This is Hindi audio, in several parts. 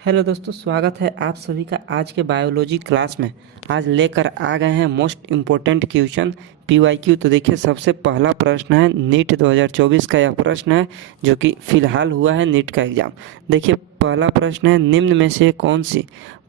हेलो दोस्तों, स्वागत है आप सभी का आज के बायोलॉजी क्लास में। आज लेकर आ गए हैं मोस्ट इम्पोर्टेंट क्वेश्चन पीवाईक्यू। तो देखिए, सबसे पहला प्रश्न है नीट 2024 का यह प्रश्न है जो कि फिलहाल हुआ है नीट का एग्ज़ाम। देखिए, पहला प्रश्न है निम्न में से कौन सी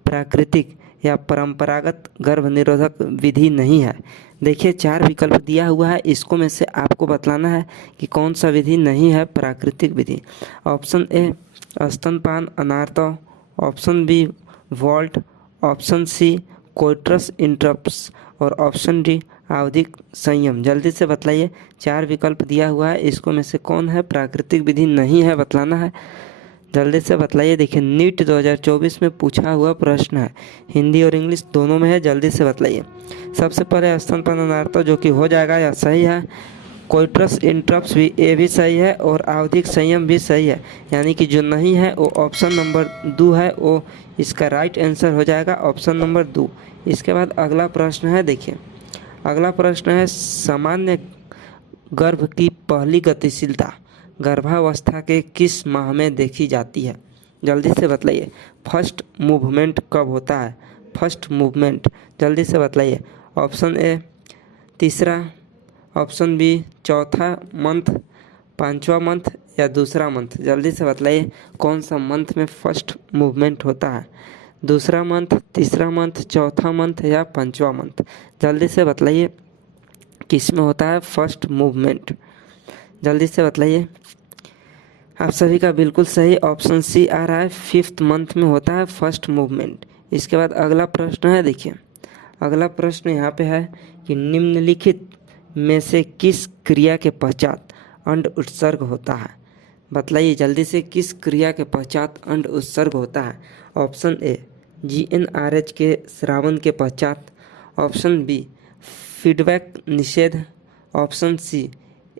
प्राकृतिक या परंपरागत गर्भ निरोधक विधि नहीं है। देखिए, 4 विकल्प दिया हुआ है, इसको में से आपको बतलाना है कि कौन सा विधि नहीं है प्राकृतिक विधि। ऑप्शन ए स्तनपान अनार्तव, ऑप्शन बी वॉल्ट, ऑप्शन सी कोइट्रस इंटरप्ट्स और ऑप्शन डी आवधिक संयम। जल्दी से बतलाइए, 4 विकल्प दिया हुआ है, इसको में से कौन है प्राकृतिक विधि नहीं है, बतलाना है। जल्दी से बतलाइए। देखिए, नीट 2024 में पूछा हुआ प्रश्न है, हिंदी और इंग्लिश दोनों में है। जल्दी से बतलाइए। सबसे पहले स्तनपान अनार्तव जो कि हो जाएगा, यह सही है। कोइट्रस इंटरप्ट्स भी, ये भी सही है और आवधिक संयम भी सही है। यानी कि जो नहीं है वो ऑप्शन नंबर 2 है, वो इसका राइट आंसर हो जाएगा, ऑप्शन नंबर 2। इसके बाद अगला प्रश्न है। देखिए, अगला प्रश्न है सामान्य गर्भ की पहली गतिशीलता गर्भावस्था के किस माह में देखी जाती है। जल्दी से बतलाइए। फर्स्ट मूवमेंट कब होता है, फर्स्ट मूवमेंट। जल्दी से बतलाइए। ऑप्शन ए तीसरा, ऑप्शन बी चौथा मंथ, पांचवा मंथ या दूसरा मंथ। जल्दी से बतलाइए कौन सा मंथ में फर्स्ट मूवमेंट होता है, दूसरा मंथ, तीसरा मंथ, चौथा मंथ या पांचवा मंथ। जल्दी से बतलाइए किस में होता है फर्स्ट मूवमेंट। जल्दी से बतलाइए। आप सभी का बिल्कुल सही ऑप्शन सी आ रहा है, 5th मंथ में होता है फर्स्ट मूवमेंट। इसके बाद अगला प्रश्न है। देखिए, अगला प्रश्न यहाँ पे है कि निम्नलिखित में से किस क्रिया के पश्चात अंड उत्सर्ग होता है। बतलाइए जल्दी से, किस क्रिया के पश्चात अंड उत्सर्ग होता है। ऑप्शन ए GnRH के स्रावन के पश्चात, ऑप्शन बी फीडबैक निषेध, option C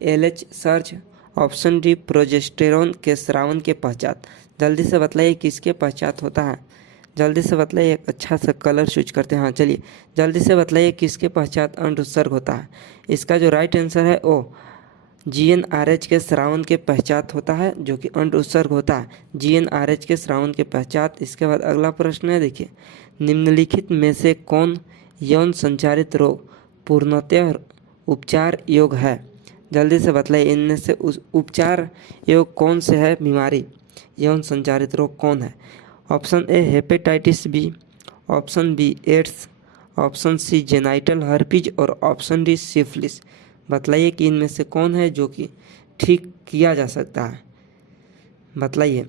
LH surge, option D progesterone के स्रावन के पश्चात। जल्दी से बतलाइए किसके पश्चात होता है। जल्दी से बतलाइए, एक अच्छा सा कलर चूज करते हैं। हाँ चलिए, जल्दी से बतलाइए किसके पश्चात अंड उत्सर्ग होता है। इसका जो राइट आंसर है वो GnRH के स्रावन के पश्चात होता है, जो कि अंड उत्सर्ग होता है GnRH के स्रावन के पश्चात। इसके बाद अगला प्रश्न है। देखिए, निम्नलिखित में से कौन यौन संचारित रोग पूर्णतः उपचार योग्य है। जल्दी से बताइए, इनमें से उपचार योग्य कौन से है बीमारी, यौन संचारित रोग कौन है। Option A hepatitis B, option B AIDS, option C genital herpes और ऑप्शन डी सिफिलिस। बतलाइए कि इनमें से कौन है जो कि ठीक किया जा सकता है। बतलाइए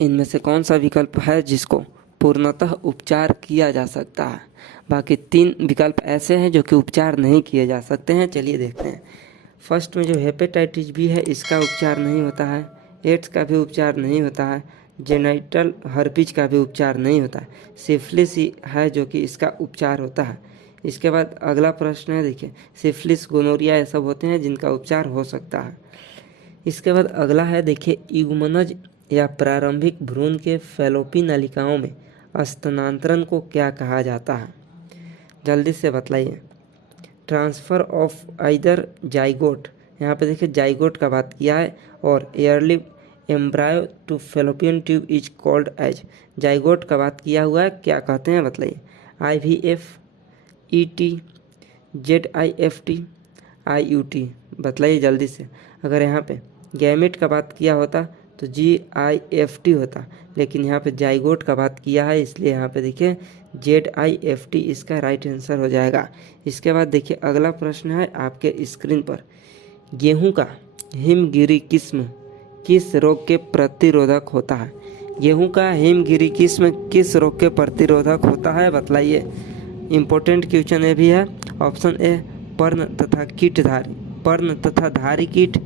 इनमें से कौन सा विकल्प है जिसको पूर्णतः उपचार किया जा सकता है। बाकी 3 विकल्प ऐसे हैं जो कि उपचार नहीं किए जा सकते हैं। चलिए देखते हैं। फर्स्ट में जो हेपेटाइटिस बी है, इसका उपचार नहीं होता है। एड्स का भी उपचार नहीं होता है। जेनाइटल हर्पीज का भी उपचार नहीं होता है। सिफिलिस ही है जो कि इसका उपचार होता है। इसके बाद अगला प्रश्न है। देखिए, सिफिलिस, गोनोरिया ये सब होते हैं जिनका उपचार हो सकता है। इसके बाद अगला है। देखिए, यूगमनज या प्रारंभिक भ्रूण के फैलोपी नलिकाओं में स्थानांतरण को क्या कहा जाता है। जल्दी से बतलाइए। ट्रांसफ़र ऑफ आइदर जाइगोट, यहाँ पे देखिए जाइगोट का बात किया है, और early embryo to fallopian tube is called as. Zygote का बात किया हुआ है, क्या कहते हैं बताइए। IVF, ET, ZIFT, IUT। बतलाइए जल्दी से। अगर यहाँ पे गैमेट का बात किया होता तो GIFT होता, लेकिन यहाँ पे जाइगोट का बात किया है, इसलिए यहाँ पे देखिए ZIFT इसका राइट आंसर हो जाएगा। इसके बाद देखिए अगला प्रश्न है आपके स्क्रीन पर। गेहूं का हिमगिरी किस्म किस रोग के प्रतिरोधक होता है। गेहूं का हिमगिरी किस्म किस रोग के प्रतिरोधक होता है, बतलाइए। इम्पोर्टेंट क्वेश्चन ये भी है। ऑप्शन ए पर्ण तथा कीटधारी, पर्ण तथा धारी कीट,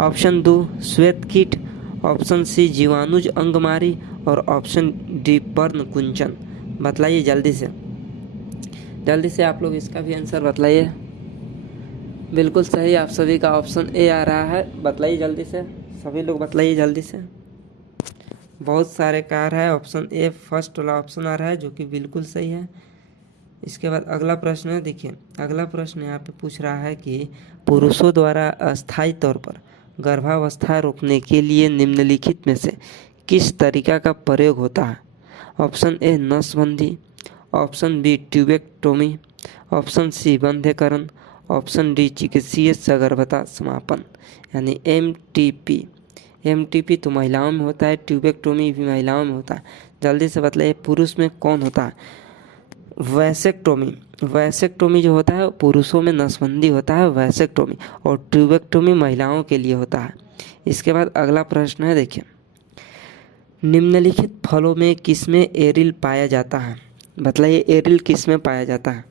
ऑप्शन 2 श्वेत कीट, ऑप्शन सी जीवाणुज अंगमारी और ऑप्शन डी पर्ण कुंचन। बतलाइए जल्दी से। जल्दी से आप लोग इसका भी आंसर बतलाइए। बिल्कुल सही आप सभी का ऑप्शन ए आ रहा है। बतलाइए जल्दी से, सभी लोग बतलाइए जल्दी से। बहुत सारे कार है, ऑप्शन ए फर्स्ट वाला ऑप्शन आ रहा है जो कि बिल्कुल सही है। इसके बाद अगला प्रश्न है। देखिए, अगला प्रश्न यहाँ पे पूछ रहा है कि पुरुषों द्वारा अस्थायी तौर पर गर्भावस्था रोकने के लिए निम्नलिखित में से किस तरीका का प्रयोग होता है? ऑप्शन ए नसबंदी, option B tubectomy, option C बंध्यकरण, ऑप्शन डी चिकित्सीय सगर्भता समापन यानी MTP। MTP तो महिलाओं में होता है, ट्यूबेक्टोमी भी महिलाओं में होता है। जल्दी से बताइए पुरुष में कौन होता है? वैसेक्टोमी। वैसेक्टोमी जो होता है पुरुषों में नसबंदी होता है वैसेक्टोमी, और ट्यूबेक्टोमी महिलाओं के लिए होता है। इसके बाद अगला प्रश्न है, देखिए निम्नलिखित फलों में किसमें एरिल पाया जाता है? बतलाइए एरिल किस में पाया जाता है?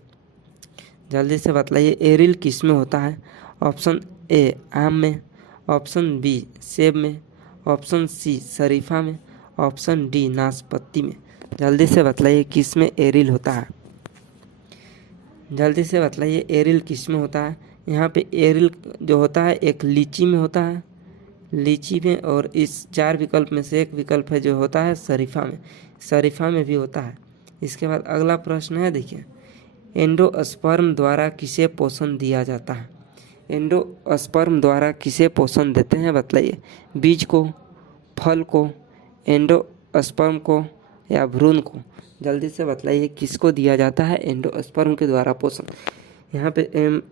जल्दी से बतलाइए एरिल किस में होता है? ऑप्शन ए आम में, ऑप्शन बी सेब में, ऑप्शन सी शरीफा में, ऑप्शन डी नाशपाती में। जल्दी से बतलाइए किस में एरिल होता है? जल्दी से बतलाइए एरिल किस में होता है? यहाँ पे एरिल जो होता है एक लीची में होता है, लीची में, और इस 4 विकल्प में से एक विकल्प है जो होता है शरीफा में, शरीफा में भी होता है। इसके बाद अगला प्रश्न है, देखिए एंडोस्पर्म द्वारा किसे पोषण दिया जाता है? एंडोस्पर्म द्वारा किसे पोषण देते हैं? बतलाइए बीज को, फल को, एंडोस्पर्म को या भ्रूण को। जल्दी से बतलाइए किसको दिया जाता है एंडोस्पर्म के द्वारा पोषण? यहाँ पे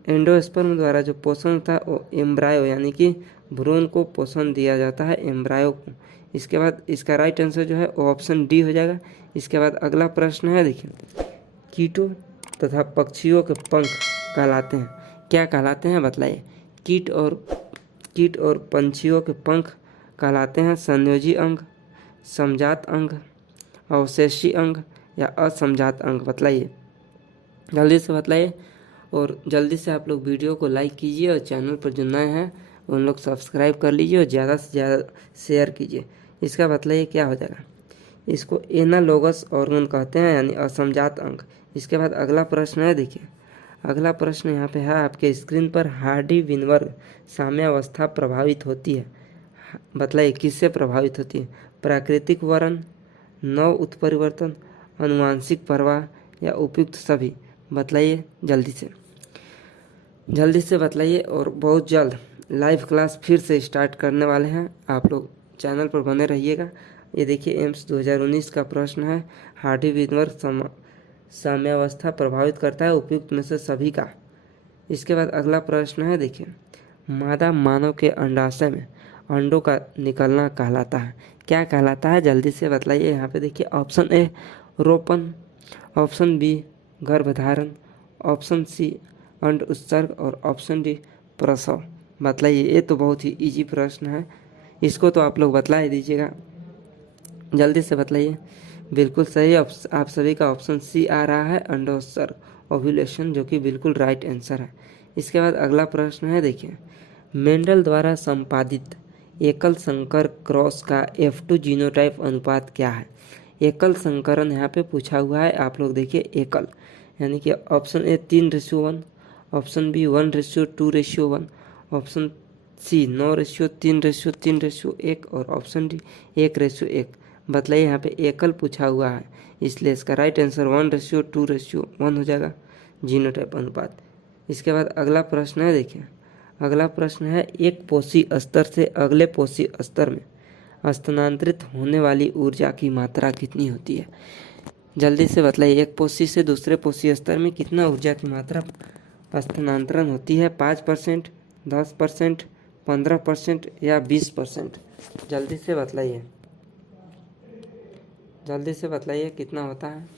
एंडोस्पर्म द्वारा जो पोषण होता है वो एम्ब्रायो यानी कि भ्रूण को पोषण दिया जाता है, एम्ब्रायो को। इसके बाद इसका राइट आंसर जो है वो ऑप्शन डी हो जाएगा। इसके बाद अगला प्रश्न है, देखिए कीटों तथा पक्षियों के पंख कहलाते हैं, क्या कहलाते हैं? बतलाइए कीट और पंछियों के पंख कहलाते हैं संयोजी अंग, समजात अंग, अवशेषी अंग या असमजात अंग। बतलाइए जल्दी से बतलाइए, और जल्दी से आप लोग वीडियो को लाइक कीजिए और चैनल पर जो नए हैं उन लोग सब्सक्राइब कर लीजिए और ज़्यादा से ज़्यादा शेयर कीजिए। इसका बतलाइए क्या हो जाएगा? इसको एनालोगस ऑर्गन कहते हैं यानी असमजात अंग। इसके बाद अगला प्रश्न है, देखिए अगला प्रश्न यहाँ पे है आपके स्क्रीन पर, हार्डी विनबर्ग साम्यावस्था प्रभावित होती है? बतलाइए किससे प्रभावित होती है? प्राकृतिक वरण, नव उत्परिवर्तन, अनुवांशिक प्रवाह या उपयुक्त सभी। बतलाइए जल्दी से बतलाइए। और बहुत जल्द लाइव क्लास फिर से स्टार्ट करने वाले हैं, आप लोग चैनल पर बने रहिएगा। ये देखिए एम्स 2019 का प्रश्न है, हार्डी विनबर्ग साम्यावस्था प्रभावित करता है उपयुक्त में से सभी का। इसके बाद अगला प्रश्न है, देखिए मादा मानव के अंडाशय में अंडों का निकलना कहलाता है, क्या कहलाता है? जल्दी से बतलाइए। यहाँ पे देखिए ऑप्शन ए रोपण, ऑप्शन बी गर्भधारण, ऑप्शन सी अंड उत्सर्ग और ऑप्शन डी प्रसव। बतलाइए, ये तो बहुत ही इजी प्रश्न है, इसको तो आप लोग बतला ही दीजिएगा। जल्दी से बतलाइए। बिल्कुल सही आप सभी का ऑप्शन सी आ रहा है, अंडोत्सर्ग ओव्यूलेशन, जो कि बिल्कुल राइट आंसर है। इसके बाद अगला प्रश्न है, देखिए मेंडल द्वारा संपादित एकल संकर क्रॉस का F2 जीनोटाइप अनुपात क्या है? एकल संकरण यहाँ पे पूछा हुआ है, आप लोग देखिए एकल यानी कि option A 3:1, option B 1:2:1, option C 9:3:3:1 और ऑप्शन डी 1:1। बतलाइए यहाँ पे एकल पूछा हुआ है, इसलिए इसका राइट आंसर 1:2:1 हो जाएगा जीनोटाइप अनुपात। इसके बाद अगला प्रश्न है, देखिए अगला प्रश्न है, एक पोषी स्तर से अगले पोषी स्तर में स्थानांतरित होने वाली ऊर्जा की मात्रा कितनी होती है? जल्दी से बतलाइए, एक पोषी से दूसरे पोषी स्तर में कितना ऊर्जा की मात्रा स्थानांतरण होती है? 5%, 10%, 15% या 20%? जल्दी से बतलाइए कितना होता है?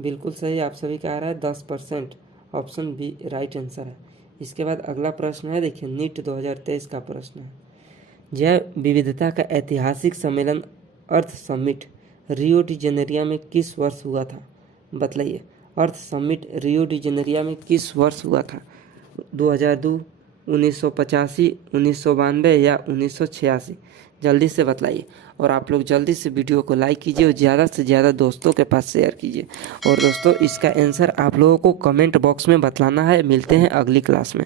बिल्कुल सही आप सभी का आ रहा है 10%, ऑप्शन बी राइट आंसर है। इसके बाद अगला प्रश्न है, देखिए नीट 2023 का प्रश्न है, जैव विविधता का ऐतिहासिक सम्मेलन अर्थ समिट रियो डी जेनेरिया में किस वर्ष हुआ था? बतलाइए अर्थ समिट रियो डी जेनेरिया में किस वर्ष हुआ था? 2002, 1985, 1992 या 1986? जल्दी से बतलाइए, और आप लोग जल्दी से वीडियो को लाइक कीजिए और ज़्यादा से ज़्यादा दोस्तों के पास शेयर कीजिए। और दोस्तों इसका आंसर आप लोगों को कमेंट बॉक्स में बतलाना है। मिलते हैं अगली क्लास में।